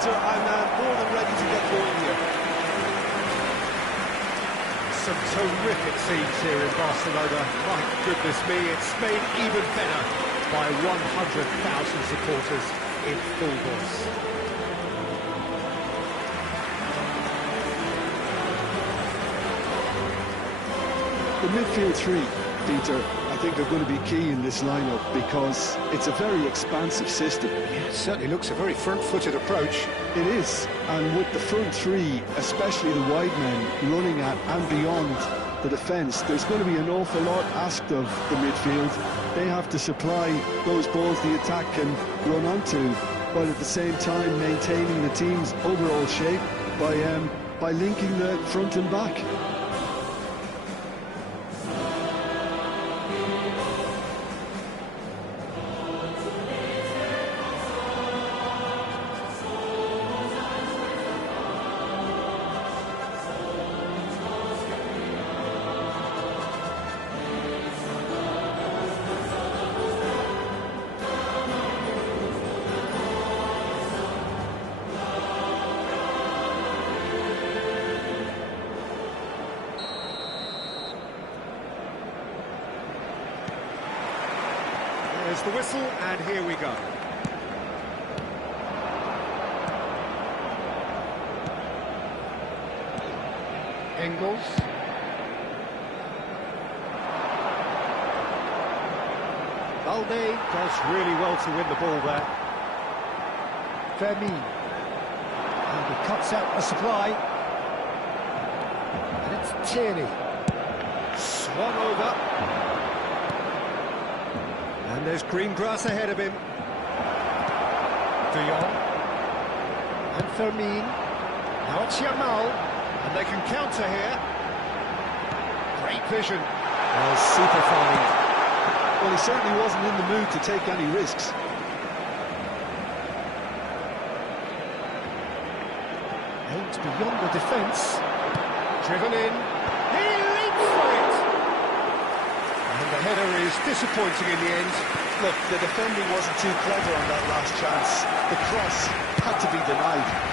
Peter, I'm more than ready to get going here. Some terrific scenes here in Barcelona. My goodness me, it's made even better by 100,000 supporters in full voice. The midfield three, Peter, I think are going to be key in this lineup because it's a very expansive system. Yeah, it certainly looks a very front-footed approach. It is, and with the front three, especially the wide men, running at and beyond the defence, there's going to be an awful lot asked of the midfield. They have to supply those balls the attack can run onto, while at the same time maintaining the team's overall shape by linking the front and back. There's the whistle, and here we go. Engels. Balde does really well to win the ball there. Fermin. And he cuts out the supply. And it's Tierney. Swung over. And there's green grass ahead of him. De Jong. And Fermin. Now it's Yamal. And they can counter here. Great vision. Oh, super fine. Well, he certainly wasn't in the mood to take any risks. Aims beyond the defence. Driven in. He leaps for it. And the header is disappointing in the end. Look, the defending wasn't too clever on that last chance. The cross had to be denied.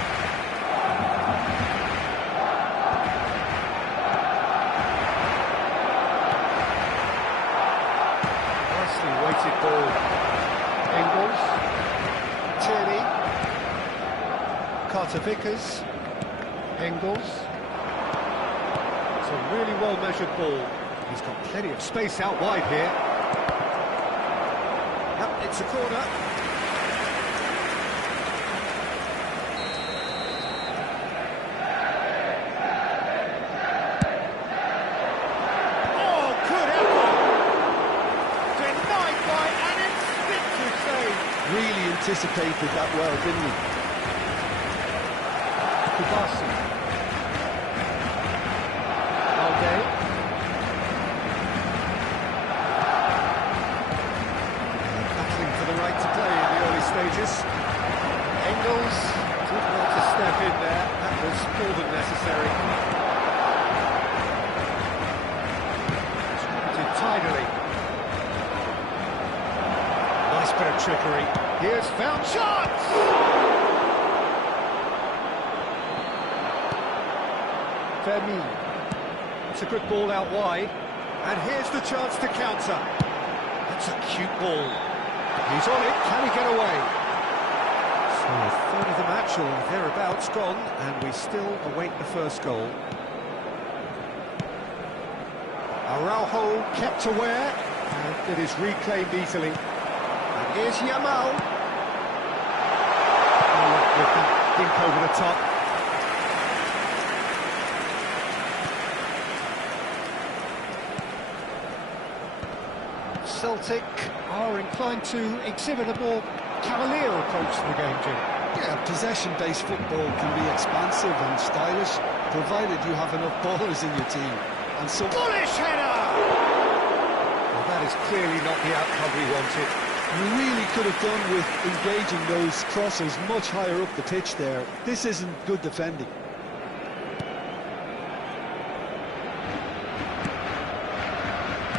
Weighted ball. Engels. Tierney. Carter Vickers. Engels. It's a really well measured ball. He's got plenty of space out wide here. Yep, it's a corner. Really anticipated that well, didn't he? Kubasi. Balde. Battling for the right to play in the early stages. Engels didn't want to step in there. That was more than necessary. Distributed tidily. Nice bit of trickery. Here's found shots! Fermin. It's a good ball out wide. And here's the chance to counter. That's a cute ball. He's on it. Can he get away? So a third of the match or thereabouts gone, and we still await the first goal. Araujo kept aware, and it is reclaimed easily. And here's Yamal. Oh, with the dink over the top. Celtic are inclined to exhibit a more cavalier approach to the game, Jim. Yeah, possession-based football can be expansive and stylish, provided you have enough ballers in your team. And so... Bullish header! Well, that is clearly not the outcome we wanted. You really could have done with engaging those crossers much higher up the pitch there. This isn't good defending.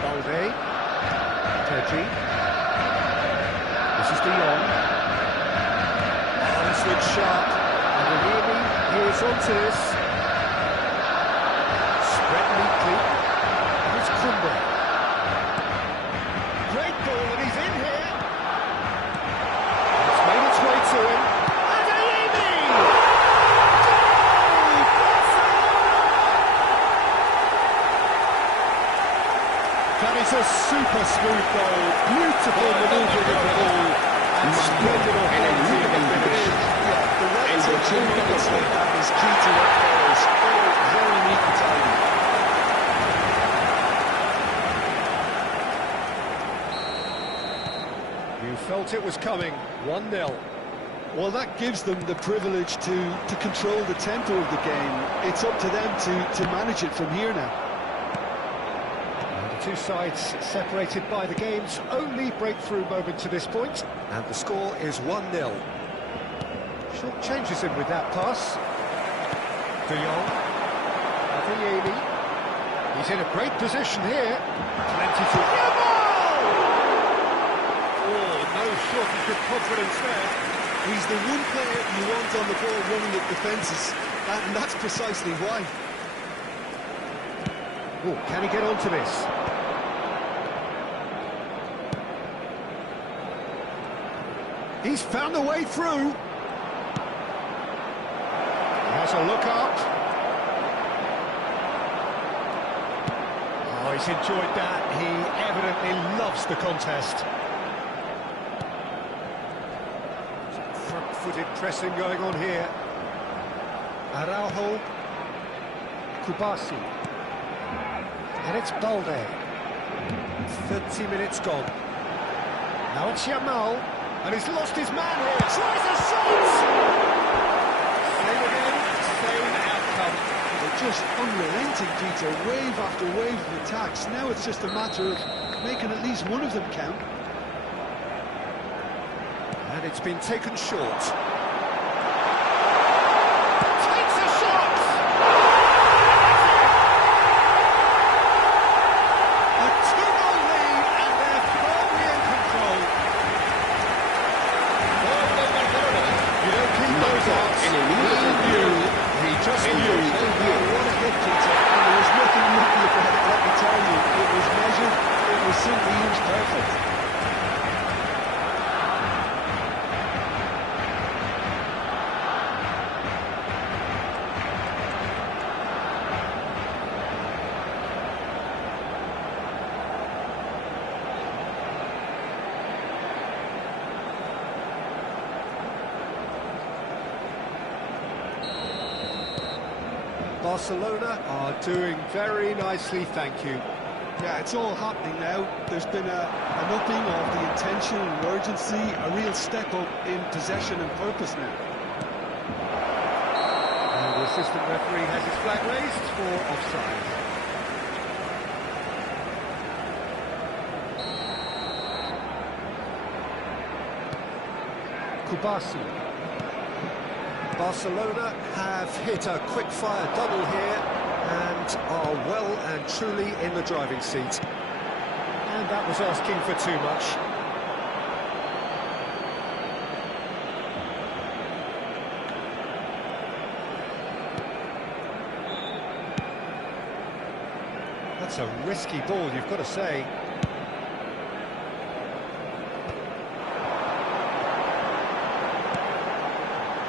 Balde. Pedri. This is De Jong. Oh, this looks sharp. onto this. Spread neatly. And it's Kumba. Great ball, and he's in here. It's made its way to him. And Ayemi! That is a super smooth goal. Beautiful manoeuvring of the ball. And splendid authority in the finish. The right touch and movements like that is key to what follows. Oh, very neat and tidy. You felt it was coming. 1-0. Well, that gives them the privilege to control the tempo of the game. It's up to them to manage it from here now. And the two sides separated by the game's only breakthrough moment to this point. And the score is 1-0. Short changes him with that pass. De Jong. Ayemi. He's in a great position here. Plenty to... Oh, no shortage of confidence there. He's the one player you want on the ball running at defences, and that's precisely why. Oh, can he get onto this? He's found a way through. He has a look up. Oh, he's enjoyed that. He evidently loves the contest. Front-footed pressing going on here. Araujo. Kubasi. And it's Balde. 30 minutes gone. Now it's Yamal. And he's lost his man here. Tries a shot! Same again, same outcome. They're just unrelenting, Peter. Wave after wave of attacks. Now it's just a matter of making at least one of them count. And it's been taken short. Takes a shot! A 2-0 lead, and they're firmly in control. You don't keep those out. He just knew. What a hit, Peter. And there was nothing lucky about it, let me tell you. It was measured, it was simply inch perfect. Barcelona are doing very nicely, thank you. Yeah, it's all happening now. There's been an upping of the intention and urgency, a real step up in possession and purpose now. And the assistant referee has his flag raised for offside. Kubasi. Barcelona have hit a quick-fire double here and are well and truly in the driving seat. And that was asking for too much. That's a risky ball, you've got to say.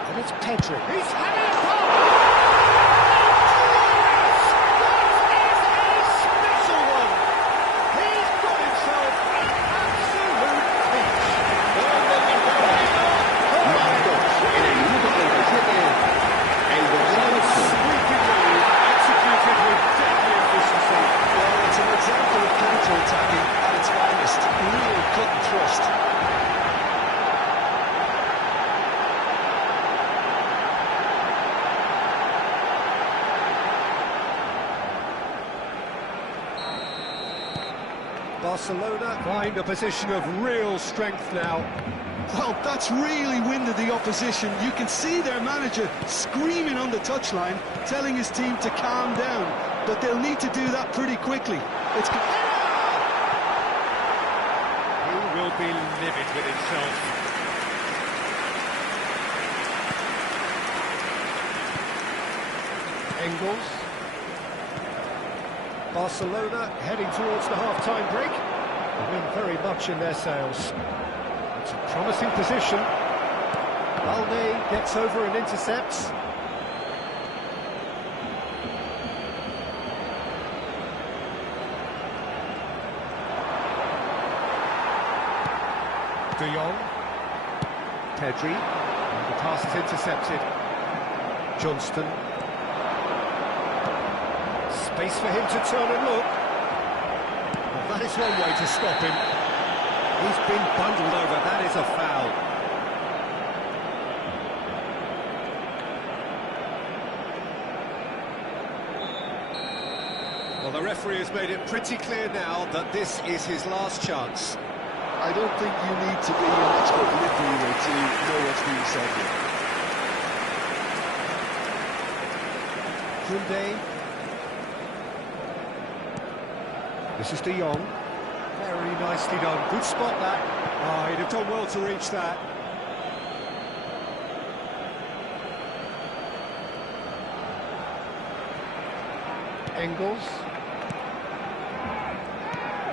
And it's Pedri. He's had it! Barcelona find a position of real strength now. Well, that's really winded the opposition. You can see their manager screaming on the touchline, telling his team to calm down. But they'll need to do that pretty quickly. It's... He will be livid with himself. Engels. Barcelona heading towards the half-time break. The wind very much in their sails. It's a promising position. Balde gets over and intercepts. De Jong. Pedri. And the pass is intercepted. Johnston. Space for him to turn and look. Well, that is one way to stop him. He's been bundled over. That is a foul. Well, the referee has made it pretty clear now that this is his last chance. I don't think you need to be an expert lip reader to know what's being said here. Koundé. This is De Jong. Very nicely done. Good spot, that. Oh, he'd have done well to reach that. Engels.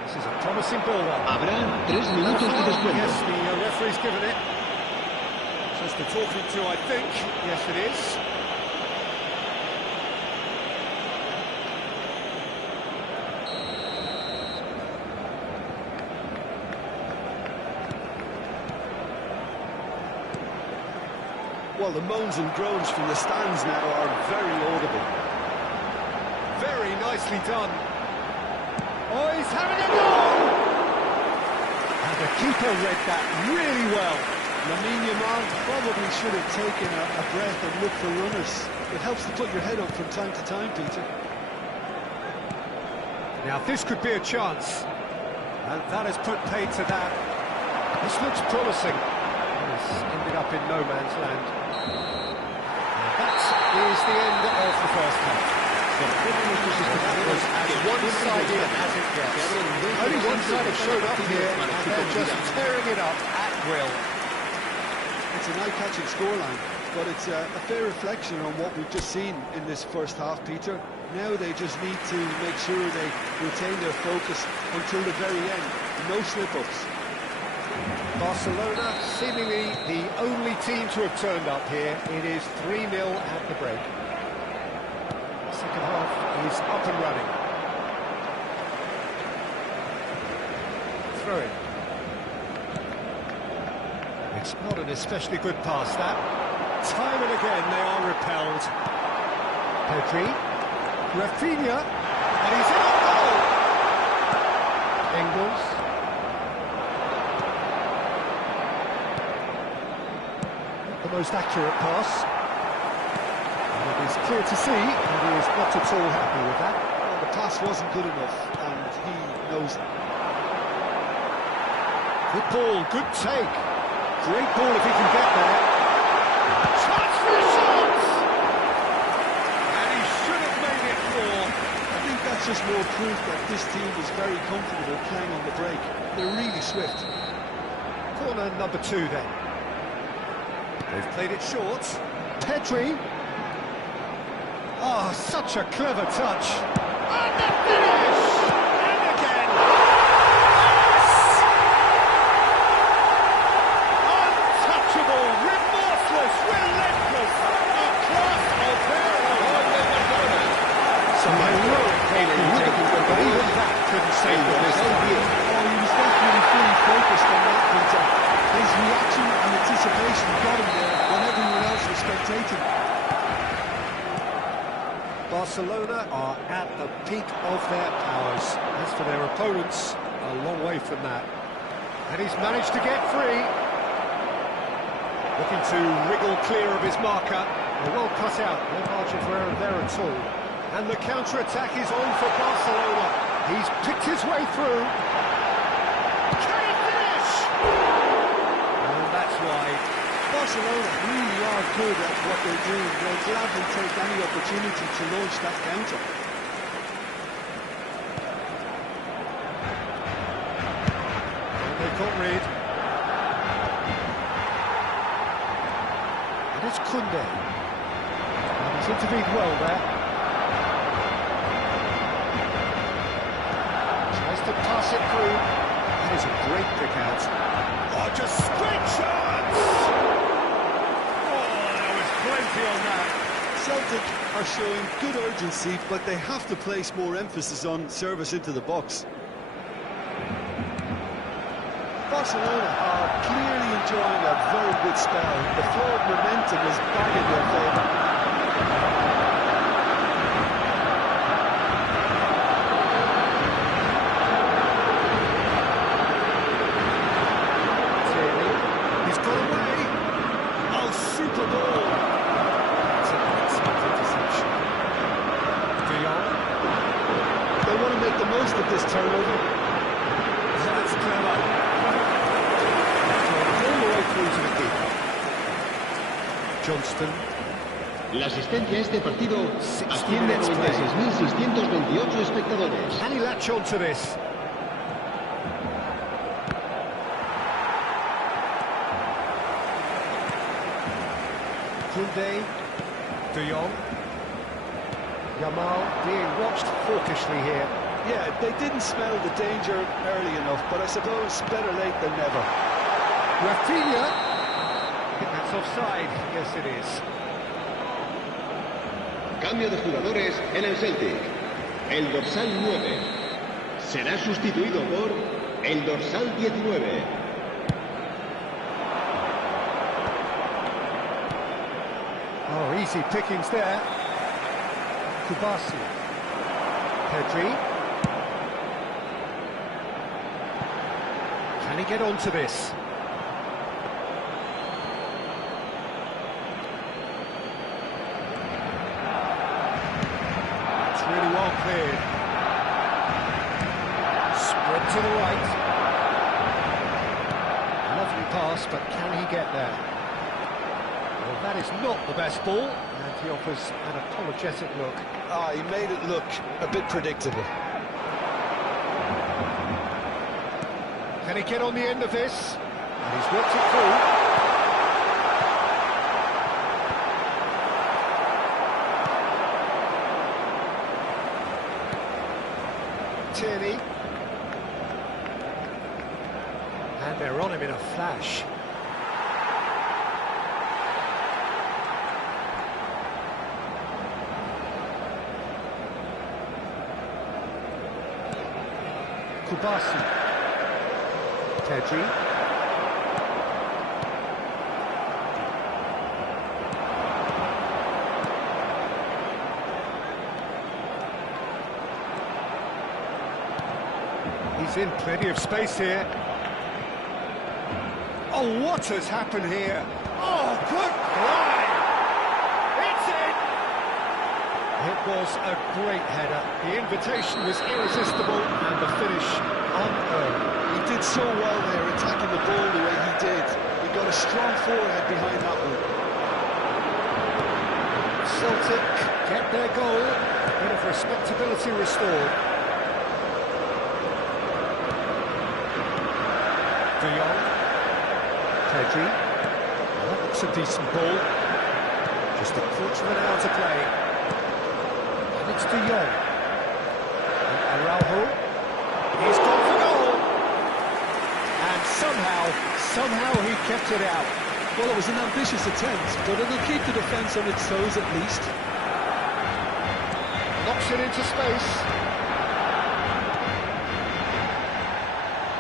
This is a promising build-up. Habrá 3 minutos de descuento. Yes, the referee's given it. Just a talking to, I think. Yes, it is. Well, the moans and groans from the stands now are very audible. Very nicely done. Oh, he's having a goal! And the keeper read that really well. Lamine Yamal probably should have taken a breath and looked for runners. It helps to put your head up from time to time, Peter. Now, this could be a chance. And that has put paid to that. This looks promising. It's ended up in no man's land. That is the end of the first half. That was as one-sided as it gets. Only one side has showed up here, and they're just tearing it up at will. It's an eye-catching scoreline, but it's a fair reflection on what we've just seen in this first half, Peter. Now they just need to make sure they retain their focus until the very end. No slip-ups. Barcelona, seemingly the only team to have turned up here. It is 3-0 at the break. The second half is up and running. Throw it. It's not an especially good pass, that. Time and again they are repelled. Pedri. Rafinha. And he's in on goal! Engels. The most accurate pass. And it is clear to see that he is not at all happy with that. Well, the pass wasn't good enough, and he knows it. Good ball, good take. Great ball if he can get there. Chance for a shot! And he should have made it four. I think that's just more proof that this team is very comfortable playing on the break. They're really swift. Corner number 2 then. They've played it short. Pedri. Oh, such a clever touch. And the finish! And again. Yes! Untouchable, remorseless, relentless. A class of their own. Some heroic healing taken, but even that couldn't save the business. Oh, he was definitely fully focused on that, Peter. His reaction and anticipation got him there when everyone else was spectating. Barcelona are at the peak of their powers. As for their opponents, a long way from that. And he's managed to get free. Looking to wriggle clear of his marker. Well cut out, no margin for error there at all. And the counter-attack is on for Barcelona. He's picked his way through. Can he finish? And that's why Barcelona really are good at what they're doing. They'll gladly take any opportunity to launch that counter. They can't read. And it's Koundé. And he's intervened well there. to pass it through. That is a great pick out. Oh, just great chance! Oh, there was plenty on that. Celtic are showing good urgency, but they have to place more emphasis on service into the box. Barcelona are clearly enjoying a very good spell. The flow of momentum is back in their favour. He's got away. Oh, super ball! It's an excellent interception. Gjuygg. They want to make the most of this turnover. That's clever. All the way through to the keeper. Johnston. La asistencia a este partido asciende a 96.628 espectadores. Can he latch on to this? Koundé, De Jong, Yamal being watched hawkishly here. Yeah, they didn't smell the danger early enough, but I suppose better late than never. Rafinha, I think that's offside. Yes, it is. Cambio de jugadores en el Celtic. El dorsal 9 será sustituido por el dorsal 19. Oh, easy pickings there. Kubasi. Pedri. Can he get onto this? It's really well cleared. Spread to the right. Lovely pass, but can he get there? Well, that is not the best ball, and he offers an apologetic look. Ah, he made it look a bit predictable. Can he get on the end of this? And he's worked it through. Tierney. And they're on him in a flash. Kubasi. Pedri. He's in plenty of space here. Oh, what has happened here? Oh, good drive! It's in! It was a great header. The invitation was irresistible and the finish unearned. He did so well there, attacking the ball the way he did. He got a strong forehead behind that one. Celtic get their goal. A bit of respectability restored. De Jong. Pedri. That looks a decent ball. Just a quarter of an hour to play. And it's De Jong. And Araujo. He's gone for goal. And somehow he kept it out. Well, it was an ambitious attempt, but it'll keep the defence on its toes at least. Knocks it into space.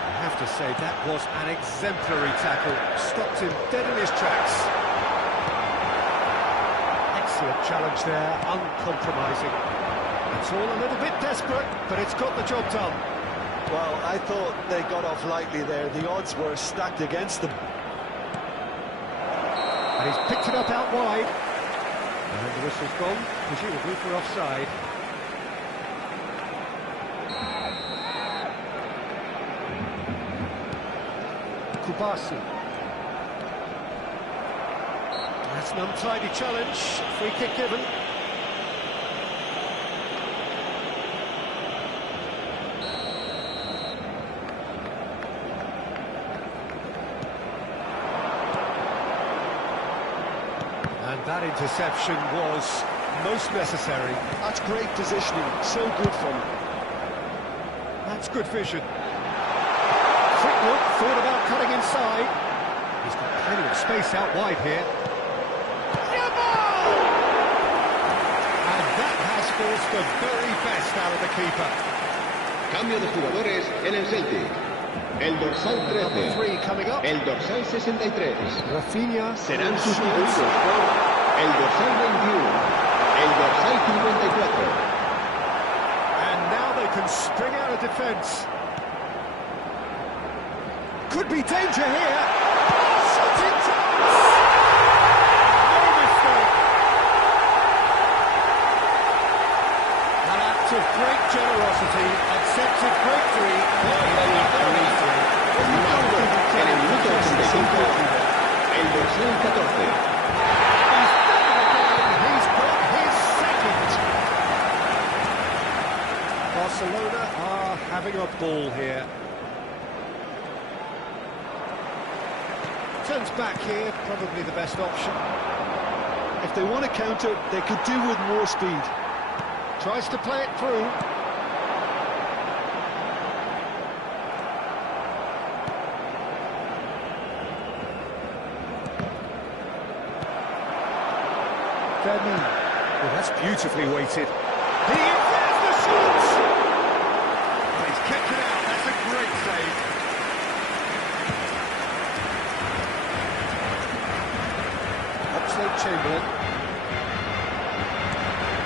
I have to say, that was an exemplary tackle. Stopped him dead in his tracks. Excellent challenge there, uncompromising. It's all a little bit desperate, but it's got the job done. Well, I thought they got off lightly there. The odds were stacked against them. And he's picked it up out wide. And the whistle's gone, presumably for offside. Kubasi. That's an untidy challenge. Free kick given. And that interception was most necessary. That's great positioning, so good from him. That's good vision. Quick look, thought about cutting inside. He's got plenty of space out wide here. And that has forced the very best out of the keeper. Cambio de jugadores en el Celtic. El dorsal 13. 3 coming up. El dorsal 63. Rafinha Serán sustituidos por el dorsal 21. El dorsal 54. And now they can spring out of defence. Could be danger here. Shooting chance! No mistake. An act of great generosity, accepted victory. Ronaldo en el minuto 85. El dorsal 14. He's got his second. Barcelona are having a ball here. Turns back here, probably the best option. If they want to counter, they could do with more speed. Tries to play it through. Vermeer. Oh, that's beautifully weighted. There's the shot! Oh, he's kept it out. That's a great save. Chamberlain.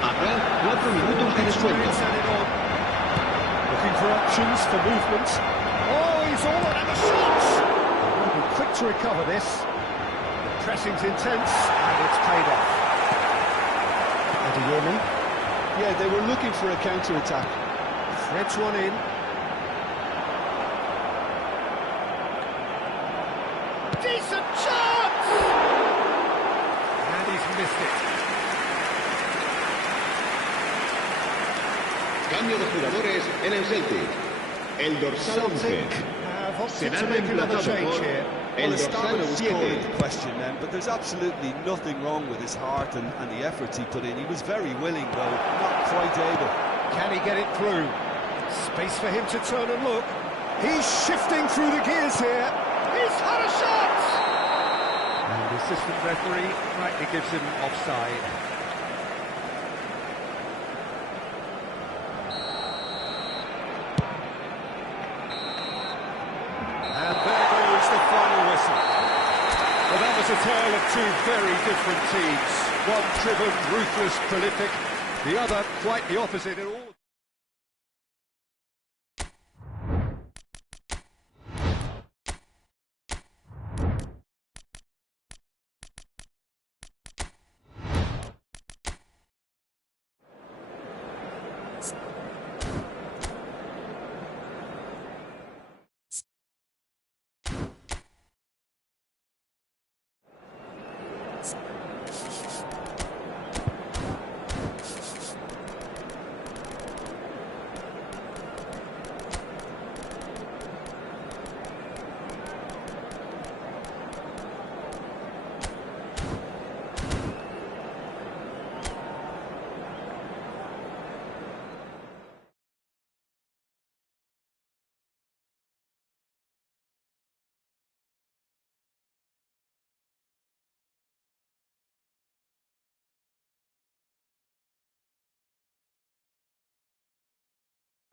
Habrá 4 minutos de descuento. Looking for options for movement. Oh, he's all on, and the shots! He'll be quick to recover this. The pressing's intense, and it's paid off. Adeyemi. Yeah, they were looking for a counter-attack. Threads one in. Decent chance! Missed it. Cambio de jugadores en el Celtic. El dorsal 11 será reemplazado por el dorsal 7. Question then, but there's absolutely nothing wrong with his heart and the efforts he put in. He was very willing, though not quite able. Can he get it through? Space for him to turn and look. He's shifting through the gears here. He's had a shot! And the assistant referee rightly gives him offside. And there goes the final whistle. Well, that was a tale of two very different teams. One driven, ruthless, prolific. The other quite the opposite in all.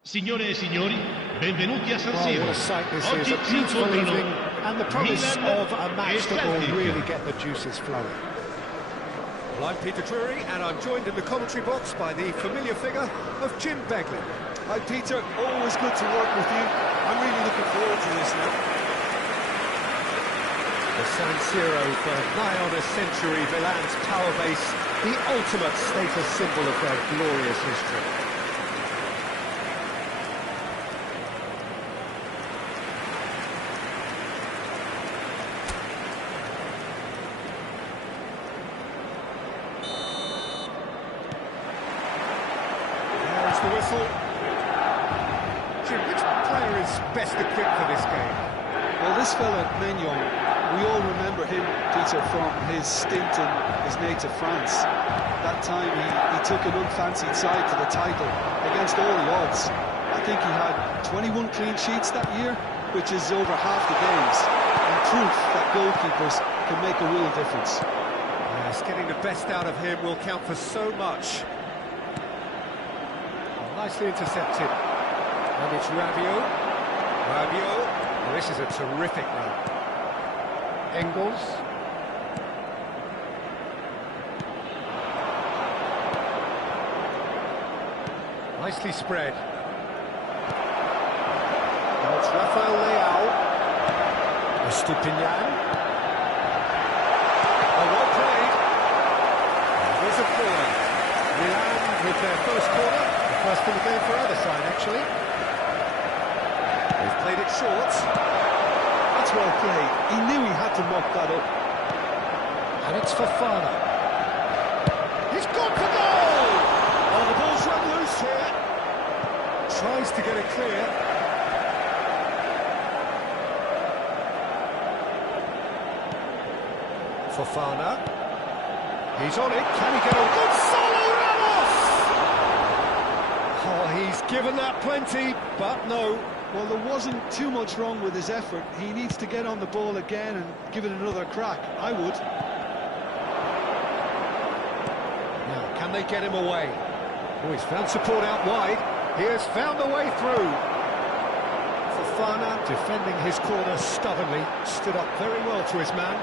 Signore e signori, benvenuti a San Siro. What a sight this is, a beautiful evening, and the promise of a match that will really get the juices flowing. Well, I'm Peter Drury, and I'm joined in the commentary box by the familiar figure of Jim Begley. Hi Peter, always good to work with you. I'm really looking forward to this now. The San Siro for nigh on a century, Milan's power base, the ultimate status symbol of their glorious history. The whistle. Jim, which player is best equipped for this game? Well, this fella, Maignan, we all remember him, Peter, from his stint in his native France. That time he took an unfancied side to the title against all the odds. I think he had 21 clean sheets that year, which is over half the games, and proof that goalkeepers can make a real difference. Yes, getting the best out of him will count for so much. Well, nicely intercepted. And it's Rabiot. Rabiot. Well, this is a terrific run. Engels. Nicely spread. Now it's Rafael Leao. Estupinian. Oh, well played. Here's a corner. Milan with their first corner. The first in the game for either side, actually. They've played it short. That's well played. He knew he had to mop that up. And it's Fofana. He's gone for goal! Oh, the ball's run loose here. Tries to get it clear. Fofana. He's on it. Can he get a Gonzalo Ramos? Oh, he's given that plenty, but no. Well, there wasn't too much wrong with his effort. He needs to get on the ball again and give it another crack. I would. Now, can they get him away? Oh, he's found support out wide. He has found a way through. Fofana, defending his corner stubbornly, stood up very well to his man.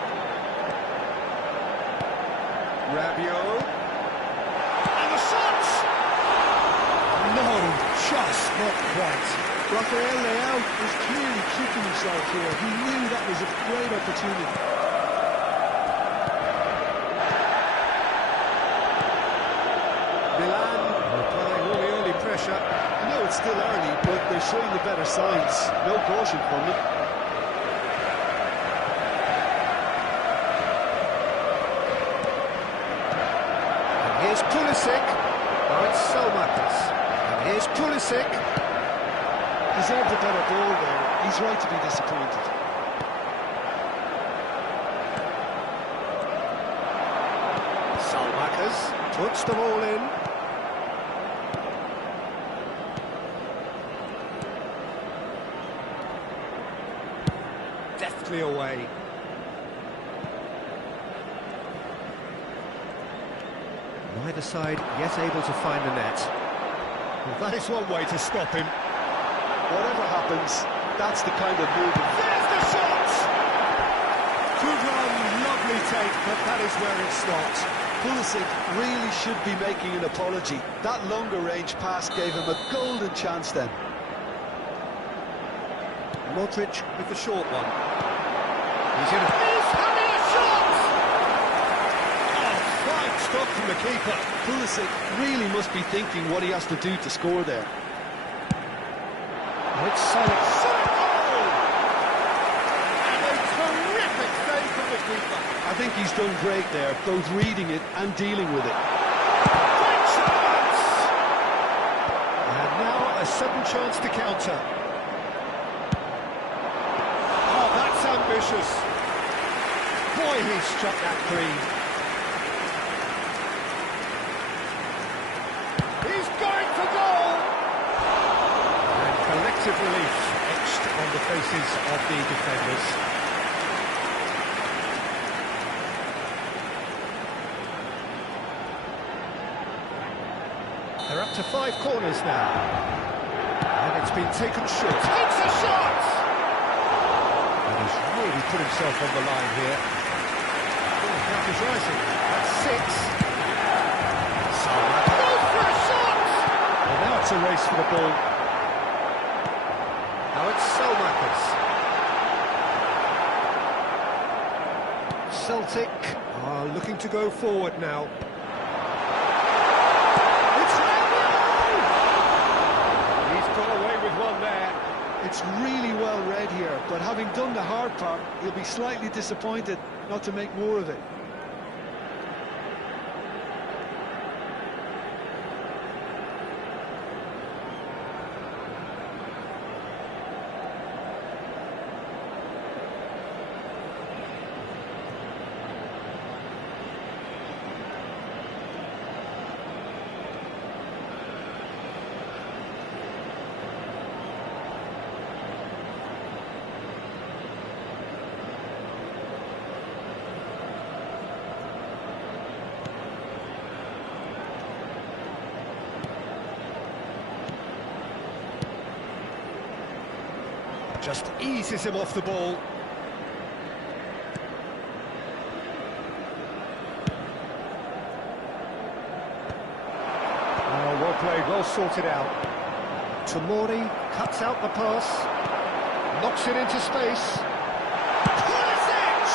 Rabiot. And the shot! No, just not quite. Rafael Leao was clearly kicking himself here. He knew that was a great opportunity. Milan applying all the early pressure. I know it's still early, but they're showing the better signs. No caution from them. And here's Pulisic. Oh, it's Selmakers. And here's Pulisic. Deserved a better ball there. He's right to be disappointed. Selmakers puts the ball in. Deftly away. Neither side yet able to find the net. Well, that is one way to stop him. Whatever happens, that's the kind of move. There's the shot! Good run, lovely take, but that is where it stopped. Pulisic really should be making an apology. That longer range pass gave him a golden chance then. Modric with the short one. He's having a shot! Oh, fine stop from the keeper. Pulisic really must be thinking what he has to do to score there. It's solid goal! And a terrific save from the keeper. I think he's done great there, both reading it and dealing with it. Great chance! And now a sudden chance to counter. Oh, that's ambitious. Boy, he struck that clean. He's going for goal! And collective relief etched on the faces of the defenders. They're up to 5 corners now. And it's been taken short. Takes a shot! And he's really put himself on the line here. Oh, the count is rising. That's 6. Goes for a shot! Well, now it's a race for the ball. Now it's Selmakers. Celtic are looking to go forward now. It's really well read here, but having done the hard part, he'll be slightly disappointed not to make more of it. Just eases him off the ball. Oh, well played, well sorted out. Tomori cuts out the pass, knocks it into space. Pulisic!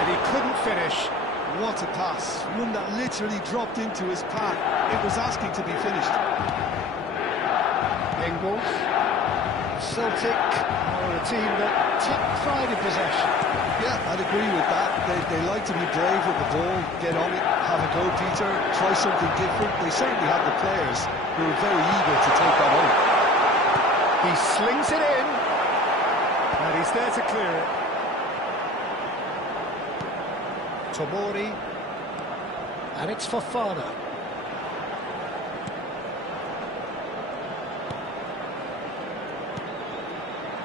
And he couldn't finish. What a pass. One that literally dropped into his path. It was asking to be finished. Engels. Celtic are a team that take pride in possession. Yeah, I'd agree with that. They like to be brave with the ball, get on it, have a go, Peter, try something different. They certainly have the players who are very eager to take that on. He slings it in, and he's there to clear it. Tomori, and it's Fofana.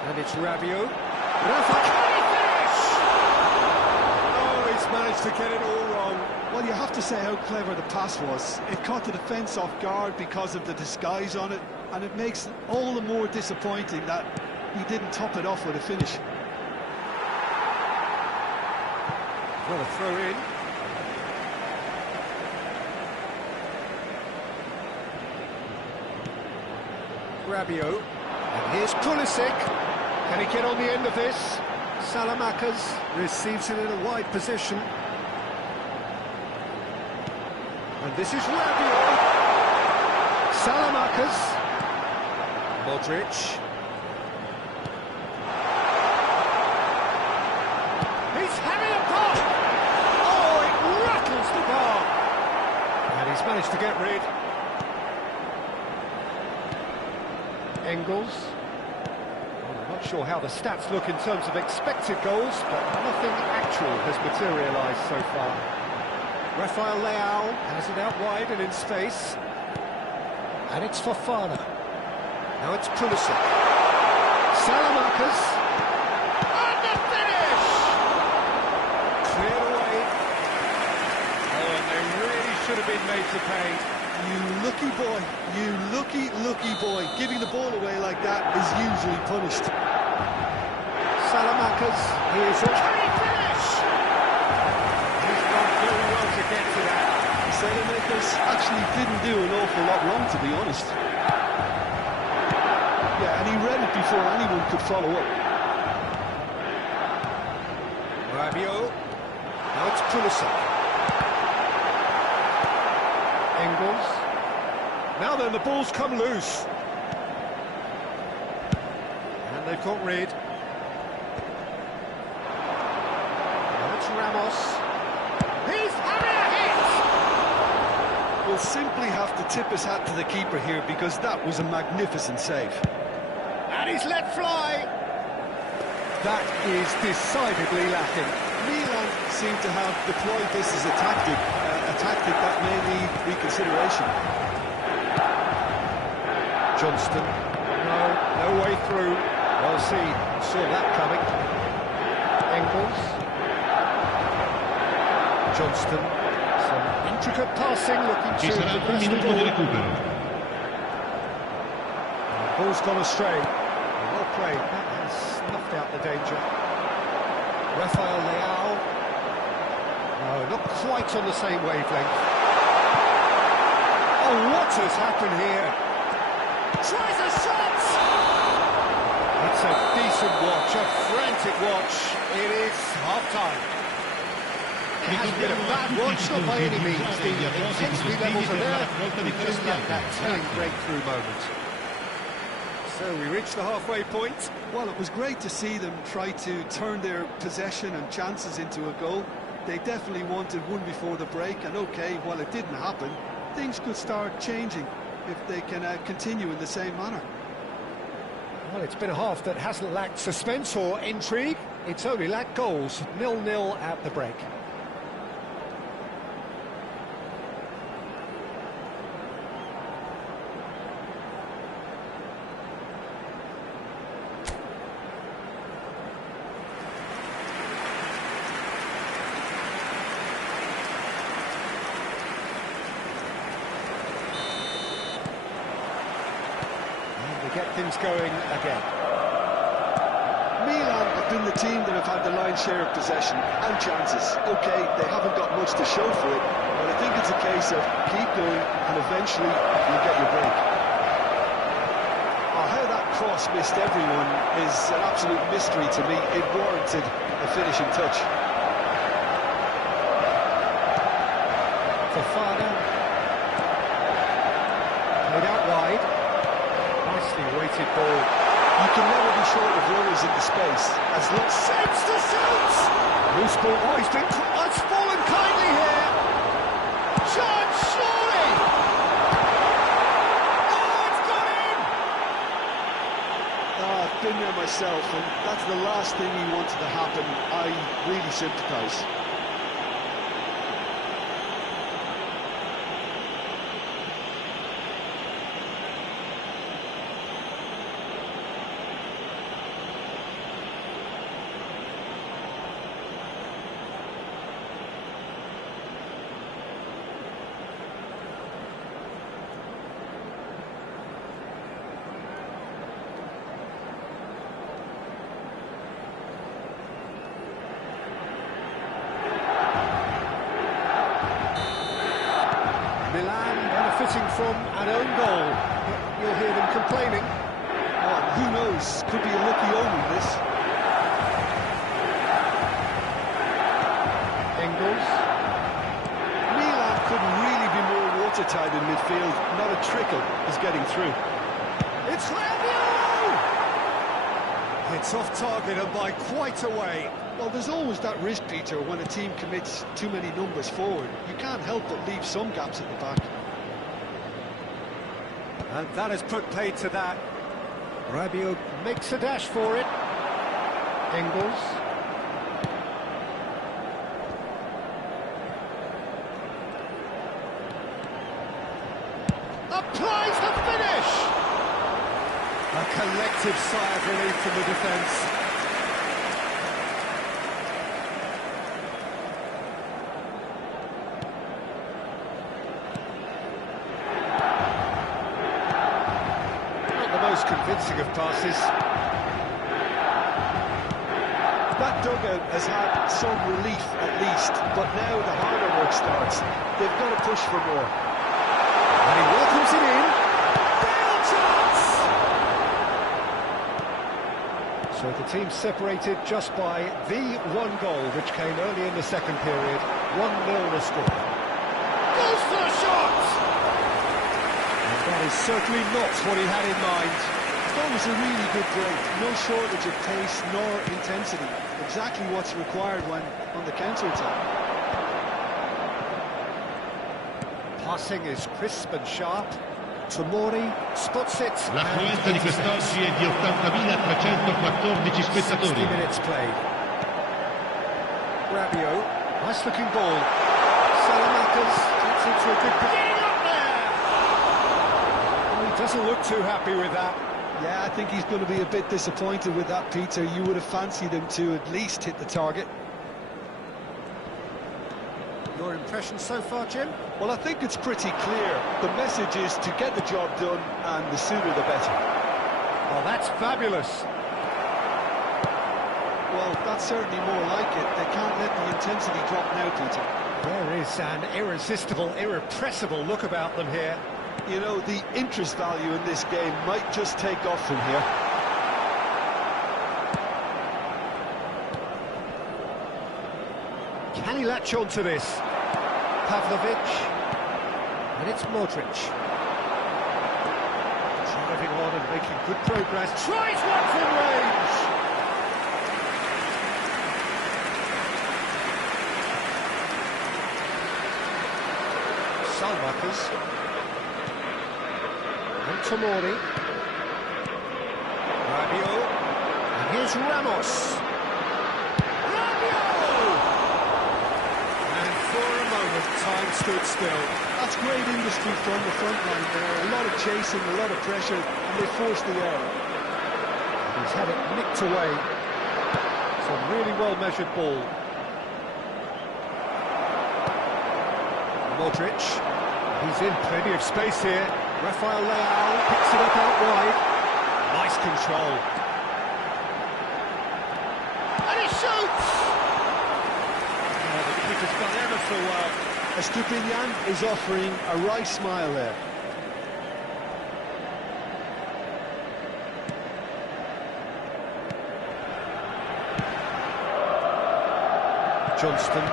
And it's Rabiot. Rafa, can he finish? Oh, he's managed to get it all wrong. Well, you have to say how clever the pass was. It caught the defence off guard because of the disguise on it, and it makes it all the more disappointing that he didn't top it off with a finish. Well, a throw in. Rabiot. And here's Pulisic. Can he get on the end of this? Salamakers receives it in a wide position. And this is Rabiot. Salamakers. Modric. He's having a pop! Oh, it rattles the bar! And he's managed to get rid. Engels. Well, I'm not sure how the stats look in terms of expected goals, but nothing actual has materialised so far. Rafael Leao has it out wide and in space. And it's Fofana. Now it's Pulisic. Salamakers. And the finish! Cleared away. Oh, and they really should have been made to pay. You lucky boy, you lucky boy. Giving the ball away like that is usually punished. Salamakers, here's a... Can he finish? He's done very well to get to that. Salamakers actually didn't do an awful lot wrong, to be honest. Yeah, and he read it before anyone could follow up. Rabiot. Now it's Pulisic. Engels. Now then, the ball's come loose. And they've got rid. Now it's Ramos. He's having a hit! We'll simply have to tip his hat to the keeper here because that was a magnificent save. And he's let fly. That is decidedly lacking. Milan seem to have deployed this as a tactic that may need reconsideration. Johnston, no way through. Well, saw that coming. Engels. Johnston, some intricate passing, looking Ci to sarà un progress the minuto di ball. recupero. Ball's gone astray. Well played, that has snuffed out the danger. Rafael Leao. No, not quite on the same wavelength. Oh, what has happened here? Tries a shot! It's a decent watch, a frantic watch. It is half-time. It hasn't been a bad watch, not by any means. The intensity levels are there. We've just lacked that telling breakthrough moment. So we reached the halfway point. Well, it was great to see them try to turn their possession and chances into a goal. They definitely wanted one before the break, and okay, while it didn't happen, things could start changing if they can continue in the same manner. Well, it's been a half that hasn't lacked suspense or intrigue. It's only lacked goals. 0-0 at the break. Get things going again. been the team that have had the lion's share of possession and chances. Okay, they haven't got much to show for it, but I think it's a case of keep going and eventually you'll get your break. How that cross missed everyone is an absolute mystery to me. It warranted a finishing touch. Fofana. Played out wide. Nicely weighted ball. You can never be short of runners in the space. As long Shapes the shoots! Loose ball. Oh, he's fallen kindly here. Chance, surely! Oh, it's got in! I've been there myself, and that's the last thing he wanted to happen. I really sympathise. Benefiting from an own goal. You'll hear them complaining. Oh, who knows? Could be a lucky omen, this. Engels. Milan couldn't really be more watertight in midfield. Not a trickle is getting through. It's Rabiot! It's off target and by quite a way. Well, there's always that risk, Peter, when a team commits too many numbers forward. You can't help but leave some gaps at the back. And that has put paid to that. Rabiot makes a dash for it. Engels. Applies the finish! A collective sigh of relief from the defence. Convincing of passes. That dugout has had some relief at least, but now the harder work starts. They've got to push for more. And he welcomes it in. Real chance! So the team separated just by the one goal, which came early in the second period. 1-0 the score. Goes for the shot! And that is certainly not what he had in mind. That was a really good break. No shortage of pace nor intensity. Exactly what's required when on the counter-attack. Passing is crisp and sharp. Tomori spots it. L'affluenza di quest'oggi è di 80.314 spettatori. 60 minutes played. Rabiot, nice looking ball. Salamakers gets into a good position up there. Oh, he doesn't look too happy with that. Yeah, I think he's going to be a bit disappointed with that, Peter. You would have fancied him to at least hit the target. Your impression so far, Jim? Well, I think it's pretty clear. The message is to get the job done, and the sooner the better. Oh, that's fabulous. Well, that's certainly more like it. They can't let the intensity drop now, Peter. There is an irresistible, irrepressible look about them here. You know, the interest value in this game might just take off from here. Can he latch on to this? Pavlovic. And it's Modric. Driving on and making good progress. Tries one from range! Salmakers. And Tomori. Rabiot. And here's Ramos. Rabiot! And for a moment, time stood still. That's great industry from the front line there. A lot of chasing, a lot of pressure, and they forced the error. He's had it nicked away. It's a really well-measured ball. Modric. He's in plenty of space here. Rafael Leao picks it up out wide. Nice control. has done ever so well. Estupinian is offering a right smile there. Johnston.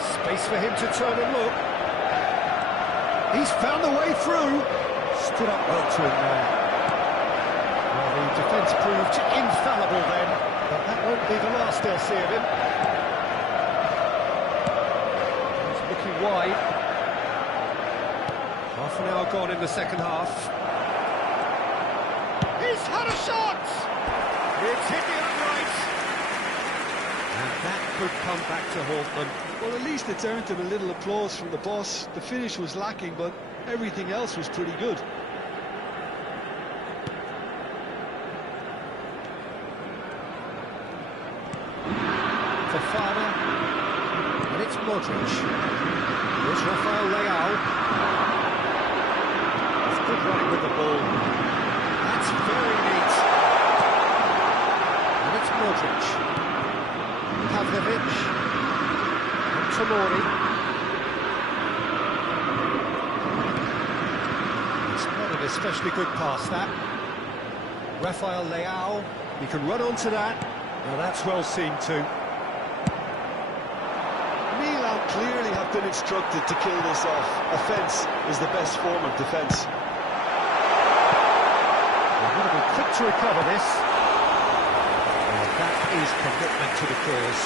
Space for him to turn and look. He's found the way through. Stood up well to him there. Well, the defence proved infallible then, but that won't be the last they'll see of him. He's looking wide. Half an hour gone in the second half. He's had a shot! It's hit the upright. And that could come back to haunt them. Well, at least it's earned him a little applause from the boss. The finish was lacking, but everything else was pretty good. Fofana. And it's Modric. Here's Rafael Leao. Good running with the ball. That's very neat. And it's Modric. Pavlovic. And Tomori. It's not an especially good pass, that. Rafael Leao. He can run onto that. Now that's well seen too. Milan clearly have been instructed to kill this off. Offence is the best form of defence. They've got to be quick to recover this. Well, that is commitment to the cause.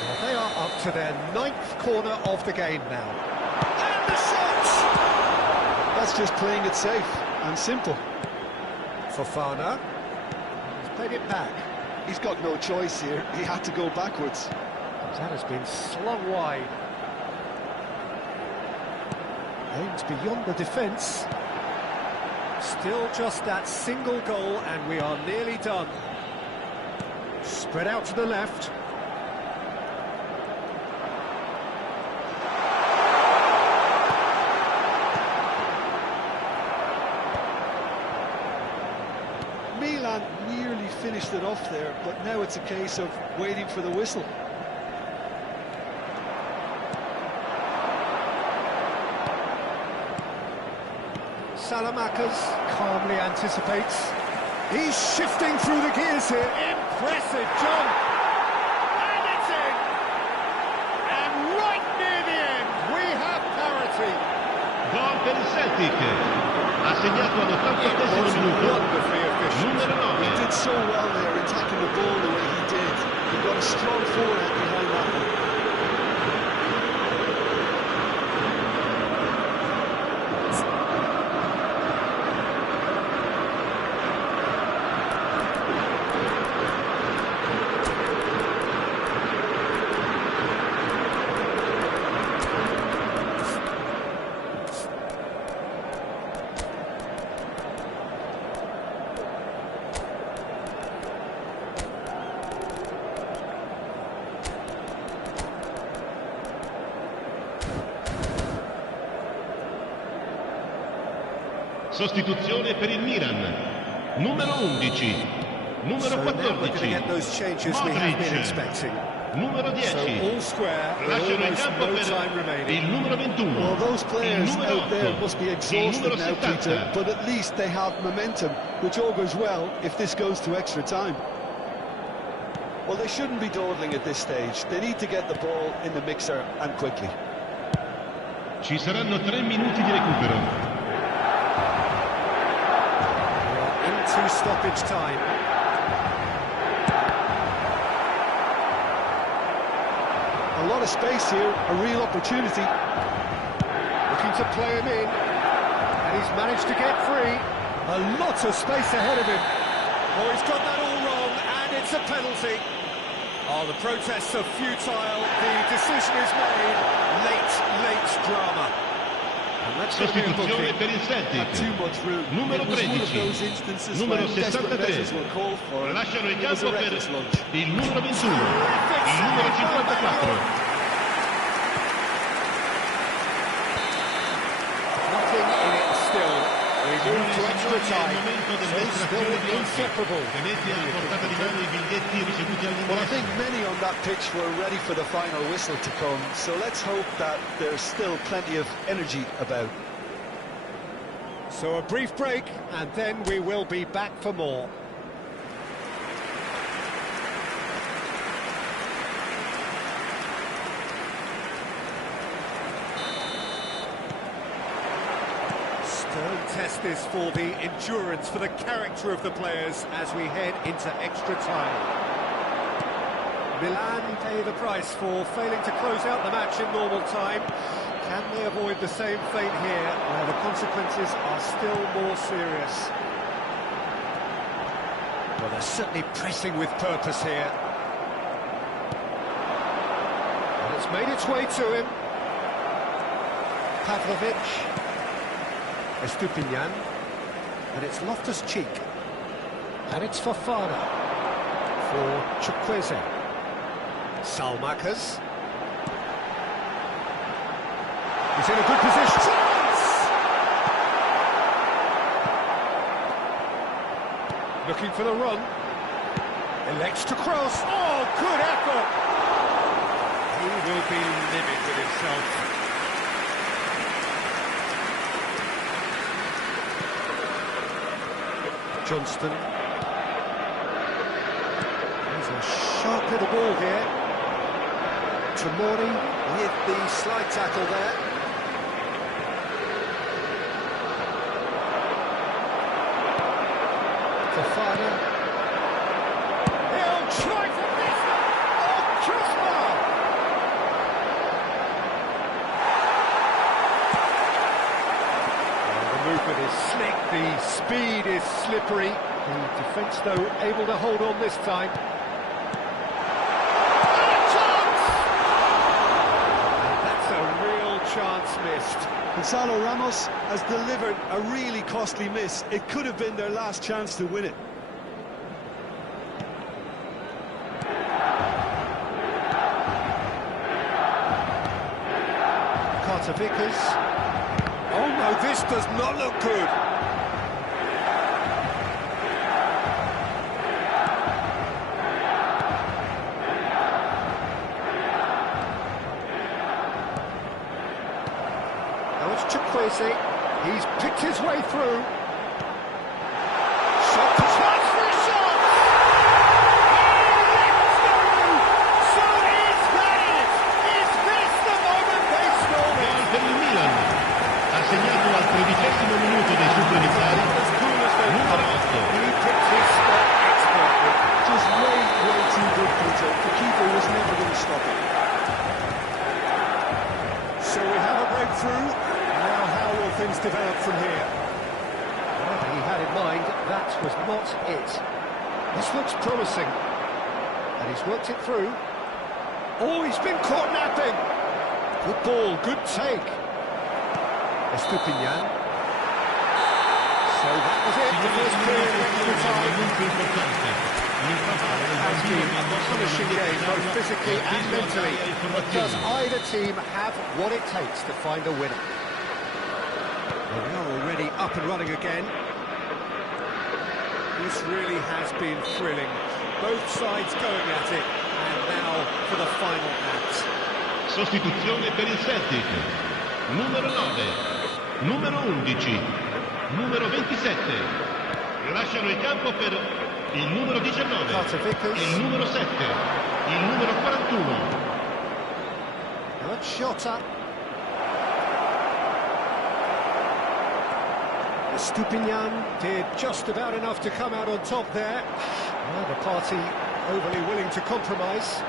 Well, they are up to their 9th corner of the game now. And the shot! That's just playing it safe and simple. Fofana. He's played it back. He's got no choice here. He had to go backwards. That has been slung wide. Aims beyond the defence. Still just that single goal and we are nearly done. Spread out to the left. Milan nearly finished it off there, but now it's a case of waiting for the whistle. Salamakers calmly anticipates. He's shifting through the gears here. Impressive, John. And it's in. And right near the end, we have parity. Gol per il Celtic. Ha segnato all'88esimo minuto. Numero 9. He did so well there, attacking the ball the way he did. He got a strong forehand behind that one. Sostituzione per il Milan. Numero 11. Numero 14. Modric. Numero 10. All square, Lasciano in campo per il numero 21. Well, those players il numero out there 8. must be Il exhausted numero now, 70. Peter, but at least they have momentum, which augurs well if this goes to extra time. Well, they shouldn't be dawdling at this stage. They need to get the ball in the mixer and quickly. Ci saranno 3 minuti di recupero. Into stoppage time. A lot of space here, a real opportunity. Looking to play him in. And he's managed to get free. A lot of space ahead of him. Oh, he's got that all wrong, and it's a penalty. Oh, the protests are futile. The decision is made. Late drama. And that's going to be a Sostituzione booking. per il Celtic. Too much room. Numero It was one of 13. those instances Numero when desperate 63. measures were called for. Lasciano il It was a campo per reckless lunge. il numero 21. Il numero 54. extra time. È il momento So dell'estrazione di still oggi. inseparable. Tenete a portata di mano i biglietti ricevuti Well, I all'ingresso. think many on that pitch were ready for the final whistle to come, so let's hope that there's still plenty of energy about. So a brief break, and then we will be back for more. Stern test this for the endurance, for the character of the players as we head into extra time. Milan pay the price for failing to close out the match in normal time. Can they avoid the same fate here, where the consequences are still more serious? Well, they're certainly pressing with purpose here. And it's made its way to him. Pavlovic. Estupinian. And it's Loftus-Cheek. And it's Fofana for Chukwueze. Salmakas. He's in a good position. Chance! Looking for the run. Elects to cross. Oh, good effort! He will be livid with himself. Johnston. There's a sharp little ball here. Tomori with the slide tackle there. Fofana. He'll try for this. Oh, Kuzma! The movement is slick, the speed is slippery. The defence, though, able to hold on this time. Chance missed. Gonzalo Ramos has delivered a really costly miss. It could have been their last chance to win it. Carter Vickers. Oh no, this does not look good. Chukwueze, he's picked his way through. Shot to chance for a shot! He lets through! So is that it? Is this the moment they stole it? Gol per il Milan. Ha segnato al 13° minuto dei supplementari. Numero 8. He picked his spot expertly. Just way too good, Peter. The keeper was never going to stop it. So we have a breakthrough. Now how will things develop from here? Whatever he had in mind, that was not it. This looks promising. And he's worked it through. Oh, he's been caught napping. Good ball, good take. Estupinian. So that was it. The first period of extra time. Has been a punishing game, both physically and mentally. But does either team have what it takes to find a winner? Well, we are already up and running again. This really has been thrilling. Both sides going at it, and now for the final act. Sostituzione per il Celtic. Numero 9, numero 11, numero 27. Lasciano il campo per il numero 19, Carter Vickers. il numero 7, il numero 41. Good shot up. Estupinian did just about enough to come out on top there. Neither party overly willing to compromise.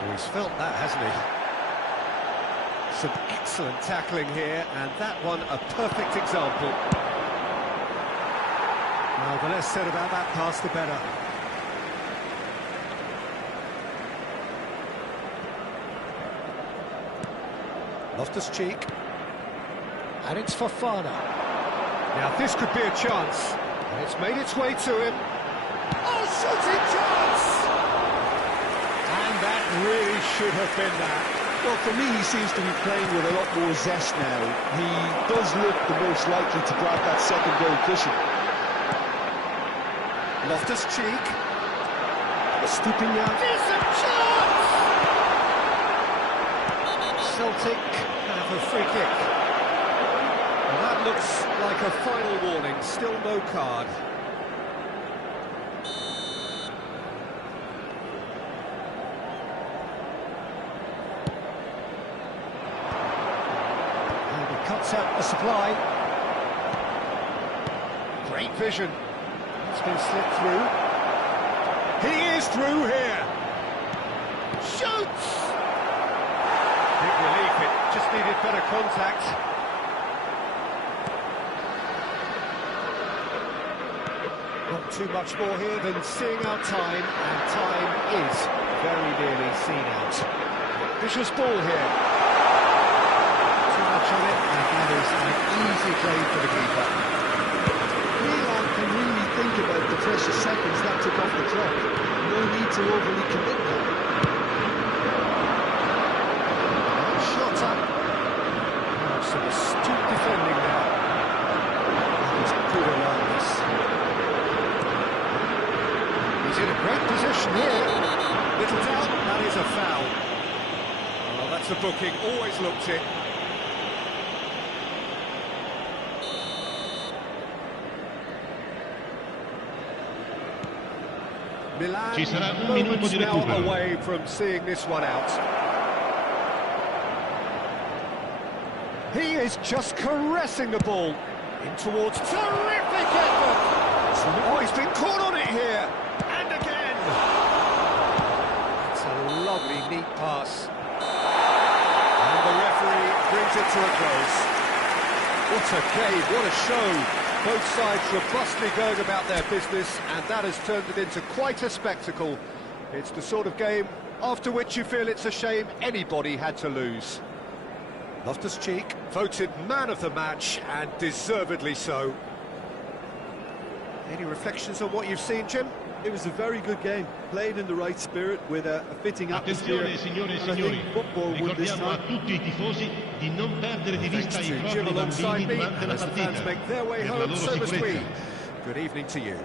Oh, he's felt that, hasn't he? Some excellent tackling here, and that one a perfect example. Well, the less said about that pass, the better. Loftus-Cheek. And it's Fofana. Now this could be a chance. And it's made its way to him. Oh, shooting chance! And that really should have been that. Well, for me, he seems to be playing with a lot more zest now. He does look the most likely to grab that second goal cushion. Loftus-Cheek. Stooping out. Decent chance! Celtic have a free kick. Well, that looks like a final warning. Still no card. Cuts out the supply. Great vision. It's been slipped through. He is through here. Shoots! Big relief, it just needed better contact. Not too much more here than seeing out time, and time is very nearly seen out. Vicious ball here. On it, and that is an easy game for the keeper. Milan can really think about the precious seconds that took off the clock. No need to overly commit now. Shot up. Oh, some astute defending now. That was good awareness. He's in a great position here. Little doubt, that is a foul. Well, that's a booking, always looked it. Milan Ci sarà un minuto moments di now recupero. away from seeing this one out. He is just caressing the ball in towards terrific effort. Oh, he's been caught on it here, and again. It's a lovely, neat pass, and the referee brings it to a close. What a game! What a show! Both sides robustly going about their business, and that has turned it into quite a spectacle. It's the sort of game after which you feel it's a shame anybody had to lose. Loftus-Cheek voted man of the match, and deservedly so. Any reflections on what you've seen, Jim? It was a very good game, played in the right spirit with a fitting atmosphere. Attenzione signore e And I signori, think football won this ricordiamo a time. tutti i tifosi di non perdere di Thanks vista i to propri Jim alongside bambini me, durante and la as the fans partita. make their way Per la home, loro so must we. sicurezza. Good evening to you.